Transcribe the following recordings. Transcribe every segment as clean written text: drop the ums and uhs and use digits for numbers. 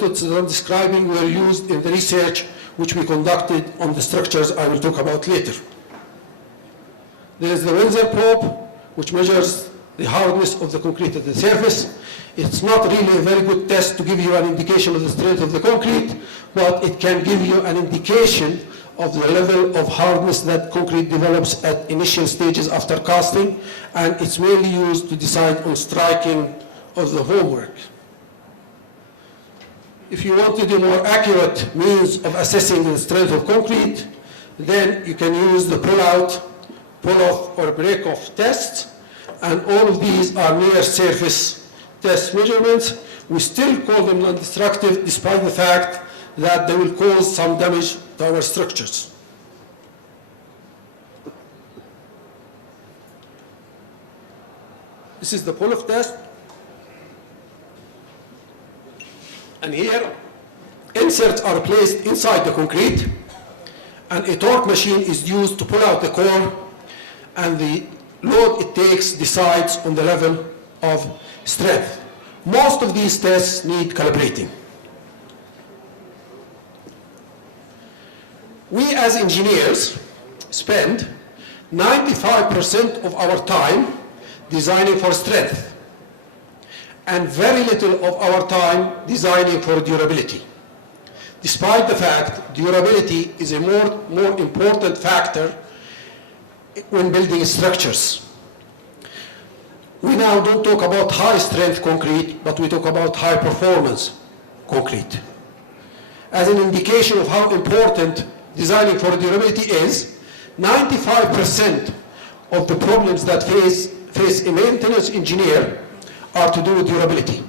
methods that I'm describing were used in the research which we conducted on the structures I will talk about later. There is the Windsor probe, which measures the hardness of the concrete at the surface. It's not really a very good test to give you an indication of the strength of the concrete, but it can give you an indication of the level of hardness that concrete develops at initial stages after casting, and it's mainly used to decide on striking of the homework. If you wanted a more accurate means of assessing the strength of concrete, then you can use the pull-out, pull-off, or break-off tests, and all of these are near surface test measurements. We still call them non-destructive despite the fact that they will cause some damage to our structures. This is the pull-off test. And here, inserts are placed inside the concrete, and a torque machine is used to pull out the core, and the load it takes decides on the level of strength. Most of these tests need calibrating. We as engineers spend 95% of our time designing for strength, and very little of our time designing for durability. Despite the fact durability is a more important factor when building structures. We now don't talk about high strength concrete, but we talk about high performance concrete. As an indication of how important designing for durability is, 95% of the problems that face a maintenance engineer are to do with durability.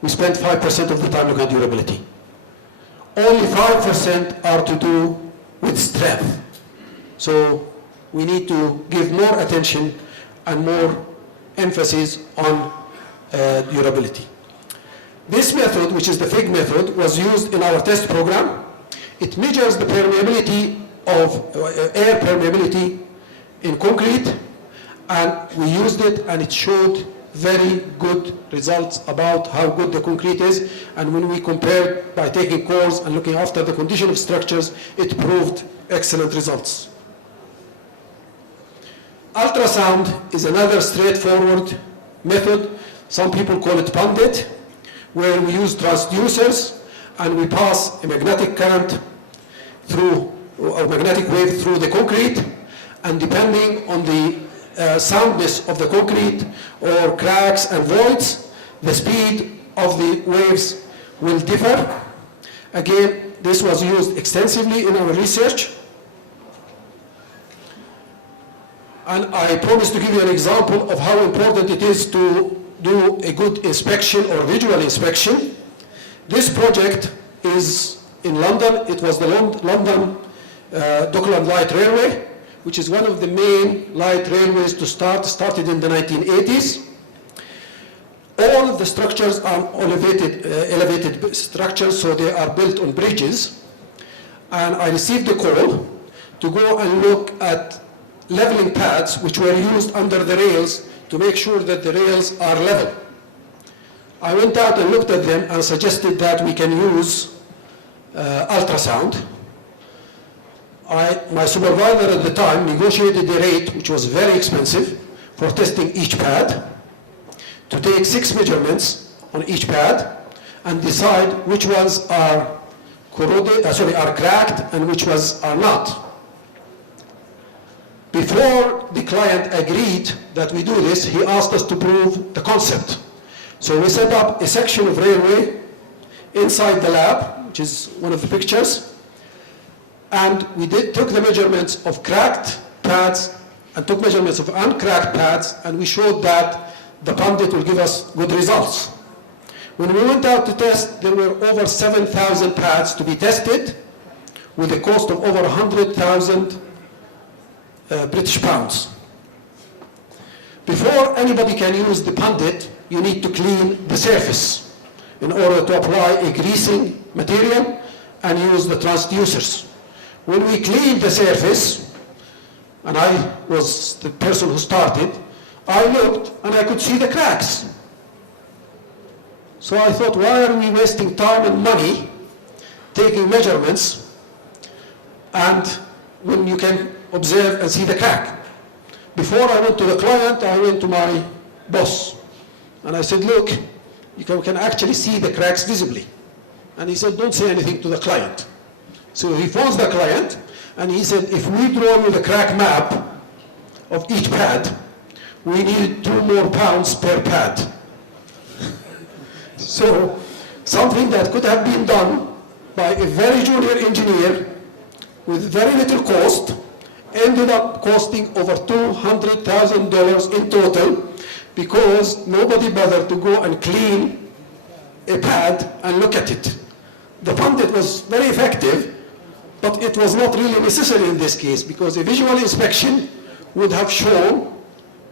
We spend 5% of the time looking at durability. Only 5% are to do with strength. So we need to give more attention and more emphasis on durability. This method, which is the FIG method, was used in our test program. It measures the permeability of air permeability in concrete, and we used it, and it showed very good results about how good the concrete is. And when we compared by taking cores and looking after the condition of structures, it proved excellent results. Ultrasound is another straightforward method. Some people call it pundit, where we use transducers and we pass a magnetic current through, or magnetic wave through the concrete, and depending on the soundness of the concrete or cracks and voids, the speed of the waves will differ. Again, this was used extensively in our research. And I promise to give you an example of how important it is to do a good inspection or visual inspection. This project is in London. It was the London Dockland Light Railway, which is one of the main light railways to started in the 1980s. All of the structures are elevated structures, so they are built on bridges. And I received a call to go and look at leveling pads which were used under the rails to make sure that the rails are level. I went out and looked at them and suggested that we can use ultrasound. My supervisor at the time negotiated a rate which was very expensive for testing each pad, to take 6 measurements on each pad and decide which ones are cracked and which ones are not. Before the client agreed that we do this, he asked us to prove the concept. So we set up a section of railway inside the lab, which is one of the pictures, and we took the measurements of cracked pads and took measurements of uncracked pads, and we showed that the pundit will give us good results. When we went out to test, there were over 7,000 pads to be tested with a cost of over 100,000 British pounds. Before anybody can use the pundit, you need to clean the surface in order to apply a greasing material and use the transducers. When we cleaned the surface, and I was the person who started, I looked and I could see the cracks. So I thought, why are we wasting time and money taking measurements and when you can observe and see the crack? Before I went to the client, I went to my boss and I said, look, you can actually see the cracks visibly. And he said, don't say anything to the client. So he phones the client and he said, if we draw you the crack map of each pad, we need 2 more pounds per pad. So something that could have been done by a very junior engineer with very little cost ended up costing over $200,000 in total because nobody bothered to go and clean a pad and look at it. The pundit was very effective, but it was not really necessary in this case because a visual inspection would have shown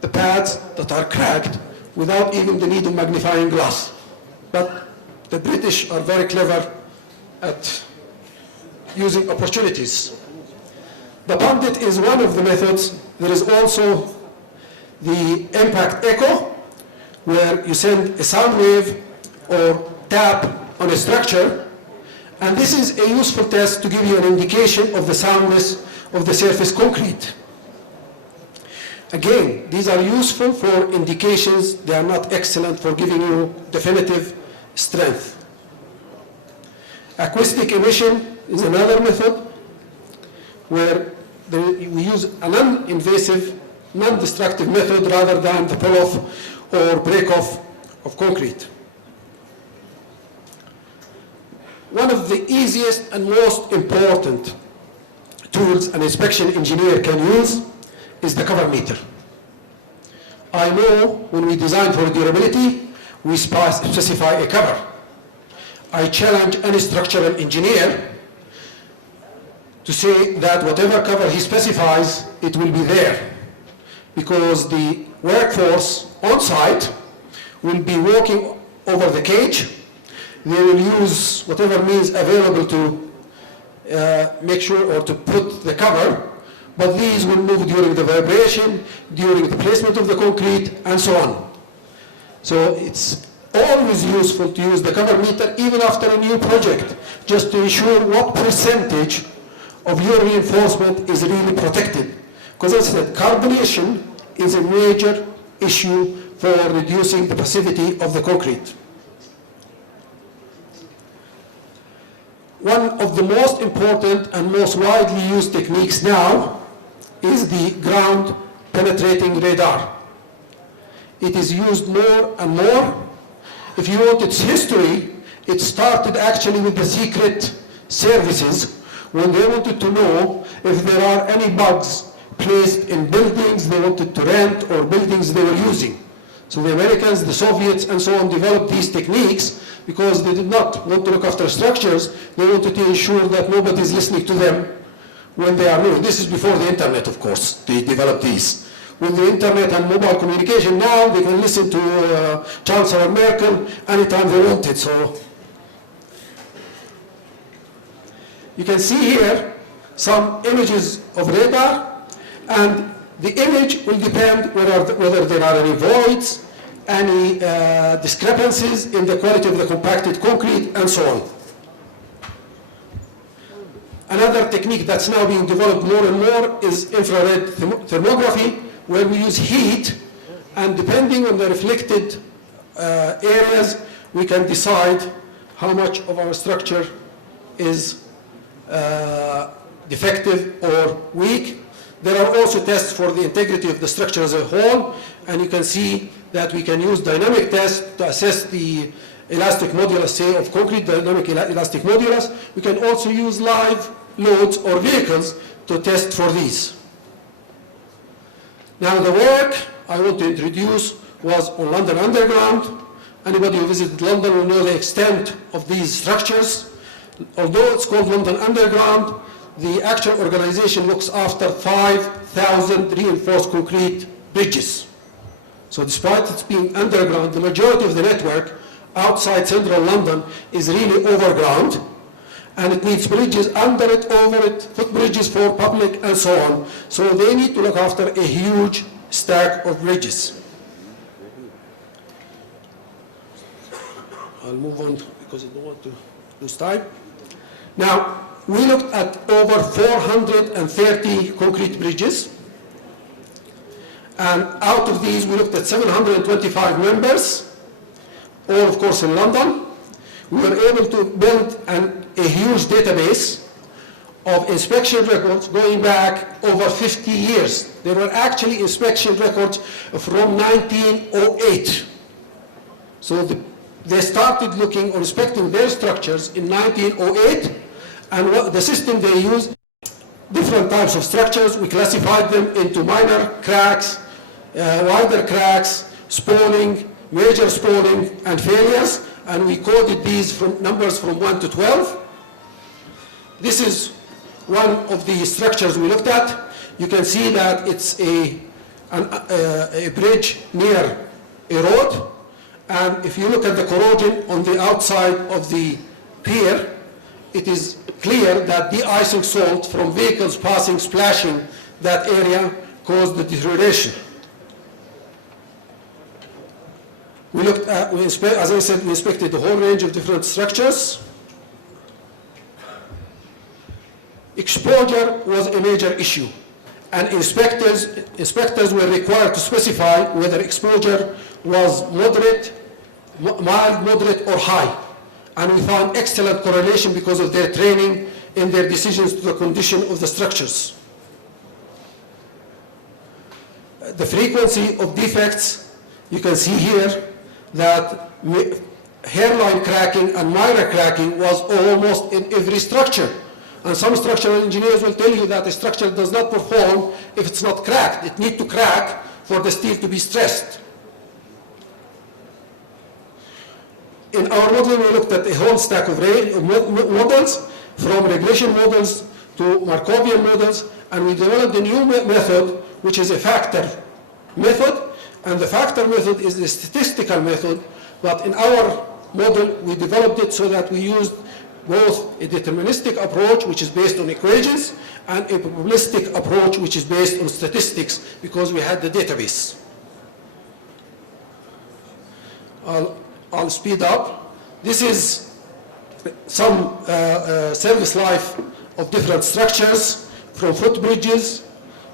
the pads that are cracked without even the need of magnifying glass. But the British are very clever at using opportunities. The pundit is one of the methods. There is also the impact echo, where you send a sound wave or tap on a structure, and this is a useful test to give you an indication of the soundness of the surface concrete. Again, these are useful for indications. They are not excellent for giving you definitive strength. Acoustic emission is another method where we use a non-invasive, non-destructive method rather than the pull-off or break-off of concrete. One of the easiest and most important tools an inspection engineer can use is the cover meter. I know when we design for durability, we specify a cover. I challenge any structural engineer to say that whatever cover he specifies, it will be there. Because the workforce on site will be walking over the cage. They will use whatever means available to make sure or to put the cover, but these will move during the vibration, during the placement of the concrete, and so on. So it's always useful to use the cover meter even after a new project, just to ensure what percentage of your reinforcement is really protected. Because as I said, carbonation is a major issue for reducing the passivity of the concrete. One of the most important and most widely used techniques now is the ground penetrating radar. It is used more and more. If you want its history, it started actually with the secret services when they wanted to know if there are any bugs placed in buildings they wanted to rent or buildings they were using. So the Americans, the Soviets, and so on developed these techniques because they did not want to look after structures. They wanted to ensure that nobody is listening to them when they are moving. This is before the internet, of course. They developed these. With the internet and mobile communication now, they can listen to Chancellor Merkel anytime they want it. So you can see here some images of radar, and the image will depend whether there are any voids, any discrepancies in the quality of the compacted concrete, and so on. Another technique that's now being developed more and more is infrared thermography, where we use heat, and depending on the reflected areas, we can decide how much of our structure is defective or weak. There are also tests for the integrity of the structure as a whole, and you can see that we can use dynamic tests to assess the elastic modulus, say, of concrete, dynamic elastic modulus. We can also use live loads or vehicles to test for these. Now the work I want to introduce was on London Underground. Anybody who visited London will know the extent of these structures. Although it's called London Underground, the actual organization looks after 5,000 reinforced concrete bridges. So despite it being underground, the majority of the network outside central London is really overground, and it needs bridges under it, over it, footbridges for public, and so on. So they need to look after a huge stack of bridges. I'll move on because I don't want to lose time. Now, we looked at over 430 concrete bridges. And out of these, we looked at 725 members, all of course in London. We were able to build a huge database of inspection records going back over 50 years. There were actually inspection records from 1908. So they started looking or inspecting their structures in 1908, and the system they used, different types of structures. We classified them into minor cracks, wider cracks, spalling, major spalling, and failures, and we coded these from numbers from 1 to 12. This is one of the structures we looked at. You can see that it's a bridge near a road, and if you look at the corrosion on the outside of the pier, it is clear that de-icing salt from vehicles passing, splashing that area caused the deterioration. We looked at, as I said, we inspected the whole range of different structures. Exposure was a major issue, and inspectors were required to specify whether exposure was moderate, mild, moderate, or high. And we found excellent correlation because of their training in their decisions to the condition of the structures. The frequency of defects, you can see here that hairline cracking and minor cracking was almost in every structure. And some structural engineers will tell you that a structure does not perform if it's not cracked. It needs to crack for the steel to be stressed. In our modeling, we looked at a whole stack of models, from regression models to Markovian models, and we developed a new method, which is a factor method. And the factor method is the statistical method, but in our model, we developed it so that we used both a deterministic approach, which is based on equations, and a probabilistic approach, which is based on statistics, because we had the database. I'll speed up. This is some service life of different structures from footbridges.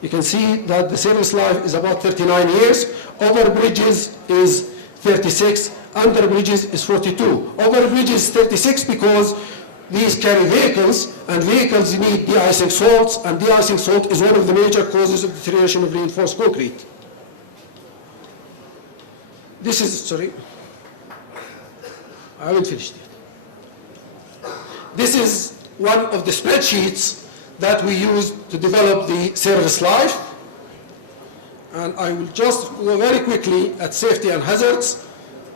You can see that the service life is about 39 years. Over bridges is 36, under bridges is 42. Over bridges 36 because these carry vehicles, and vehicles need de-icing salts, and de-icing salt is one of the major causes of deterioration of reinforced concrete. This is, sorry, I haven't finished yet. This is one of the spreadsheets that we used to develop the service life. And I will just go very quickly at safety and hazards.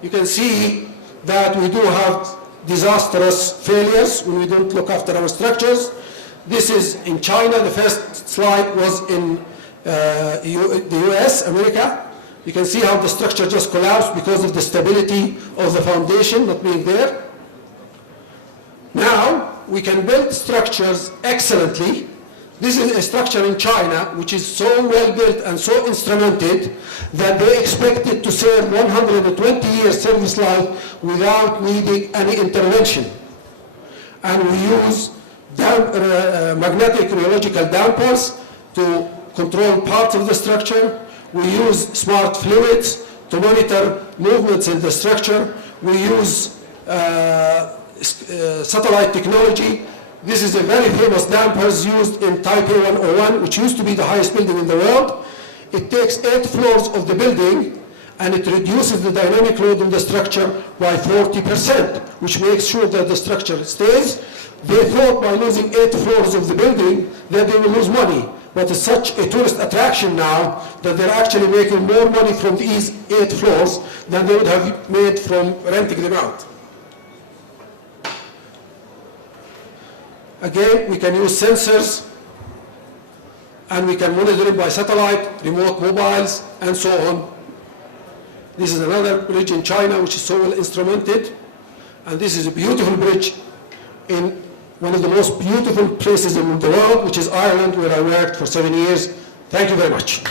You can see that we do have disastrous failures when we don't look after our structures. This is in China. The first slide was in the US, America. You can see how the structure just collapsed because of the stability of the foundation not being there. Now, we can build structures excellently. This is a structure in China which is so well built and so instrumented that they expect it to serve 120 years service life without needing any intervention. And we use magnetic rheological dampers to control parts of the structure. We use smart fluids to monitor movements in the structure. We use satellite technology. This is a very famous dampers used in Taipei 101, which used to be the highest building in the world. It takes 8 floors of the building and it reduces the dynamic load in the structure by 40%, which makes sure that the structure stays. They thought by losing 8 floors of the building that they will lose money. But it's such a tourist attraction now that they're actually making more money from these 8 floors than they would have made from renting them out. Again, we can use sensors and we can monitor it by satellite, remote mobiles, and so on. This is another bridge in China which is so well instrumented. And this is a beautiful bridge in one of the most beautiful places in the world, which is Ireland, where I worked for 7 years. Thank you very much.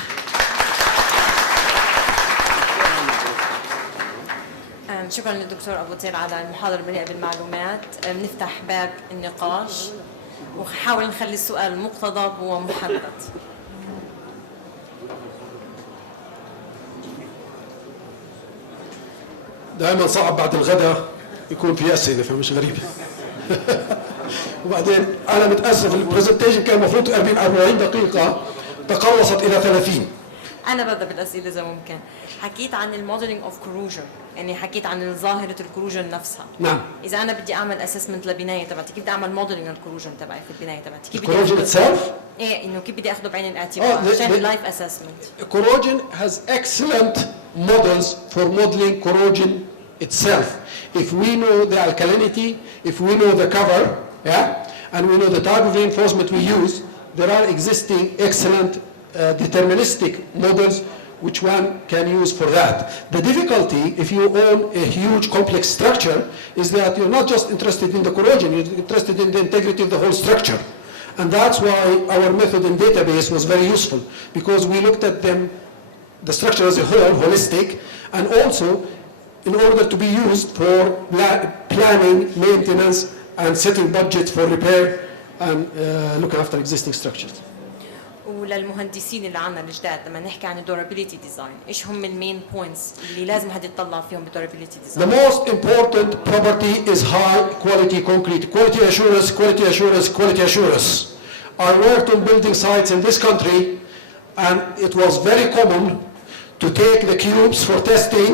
شكرا للدكتور أبو طير على المحاضرة المليئة بالمعلومات. بنفتح باب النقاش وحاول نخلي السؤال مقتضب ومحدد. دائما صعب بعد الغداء يكون في أسئلة، فمش غريب. وبعدين أنا متأسف، البرزنتيشن كان المفروض 40 دقيقة، تقلصت إلى 30. أنا ببدأ بالأسئلة إذا ممكن. حكيت عن الموديلينج أوف كروجن، يعني حكيت عن ظاهرة الكروجن نفسها. نعم. إذا أنا بدي أعمل أسسمنت للبناية تبعتي، كيف بدي أعمل موديلينج للكروجن تبعي في البناية تبعتي؟ كيف بدي الكروجن itself؟ إيه، إنه كيف بدي أخذه بعين الاعتبار عشان اللايف أسسمنت. Corrosion has excellent models for modeling corrosion itself. If we know the alkalinity, if we know the cover, yeah, and we know the type of reinforcement we use, there are existing excellent deterministic models which one can use for that. The difficulty, if you own a huge complex structure, is that you're not just interested in the corrosion, you're interested in the integrity of the whole structure. And that's why our method in database was very useful, because we looked at them, the structure as a whole, holistic, and also in order to be used for planning, maintenance, and setting budgets for repair and looking after existing structures. وللمهندسين اللي عنا الجداد لما نحكي عن الدورابيليتي ديزاين، ايش هم المين بوينتس اللي لازم حد يطلع فيهم بالدورابيليتي ديزاين؟ The most important property is high quality concrete. Quality assurance, quality assurance, quality assurance. I worked on building sites in this country, and it was very common to take the cubes for testing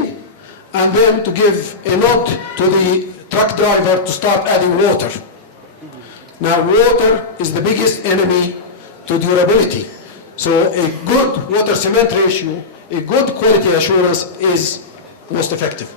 and then to give a nod to the truck driver to start adding water. Now, water is the biggest enemy to durability. So a good water cement ratio, a good quality assurance is most effective.